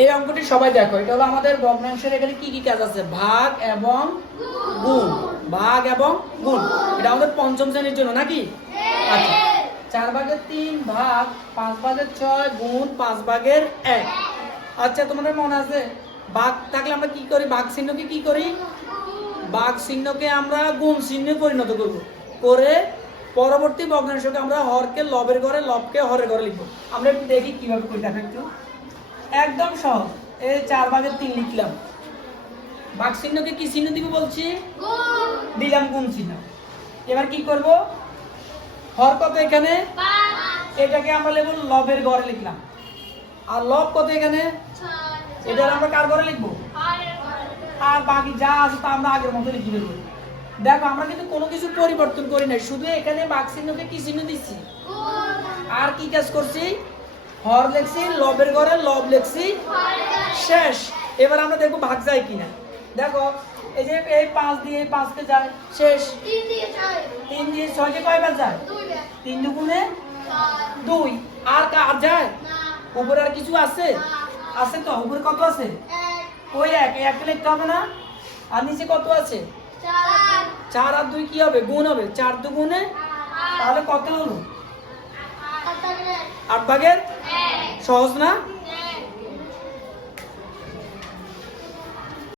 এই অঙ্কটি সবাই দেখো, এটা হলো আমাদের ভগ্নাংশের এখানে কি কি কাজ আছে, ভাগ এবং গুণ, ভাগ এবং গুণ। এটা আমাদের পঞ্চম শ্রেণীর জন্য নাকি? আচ্ছা, 4/3 ভাগ 5/6 গুণ 5/1। আচ্ছা, তোমাদের মনে আছে ভাগ থাকলে আমরা কি করি, ভাগ চিহ্নকে কি করি, ভাগ চিহ্নকে আমরা গুণ চিহ্নে পরিণত করব, করে পরবর্তী ভগ্নাংশকে আমরা হরকে লবের ঘরে, লবকে হরের ঘরে লিখবো। আমরা একটু দেখি কিভাবে করি, দেখো একটু। একদম সহজ, এই 4/3 লিখলাম, ভাগ চিহ্নকে কি চিহ্ন দিব বলছি, দিলাম গুণ চিহ্ন। এবার কি করব, হর কত এখানে, এটাকে আমরা লিখব লবের ঘরে লিখলাম, আর লব কত এখানে, এটা আমরা কার ঘরে লিখবো, আর বাকি যা আছে তা আমরা আগের মতো লিখে দেবো। দেখো আমরা কিন্তু কোনো কিছু পরিবর্তন করি নাই, শুধু এখানে ভাগ চিহ্নকে কি চিহ্ন দিচ্ছি, আর কি কাজ করছি, হর লিখছি, লবের ঘরে লব লিখছি, শেষ। এবার আমরা দেখবো ভাগ যায় কিনা। দেখো এই যে এই 5 দিয়ে 5কে যায়, শেষ। 3 দিয়ে 6কে কয়বার যায়, 3 দুগুণে 2। আর কার যায়, উপরে আর কিছু আছে, আছে তো, উপরে কত আছে, ওই এক, একটা লিখতে হবে না, আর নিচে কত আছে, 4 আর 2 কি হবে, গুণ হবে, 4 দুগুণে, তাহলে কত হলো, 8/1। সহজ না?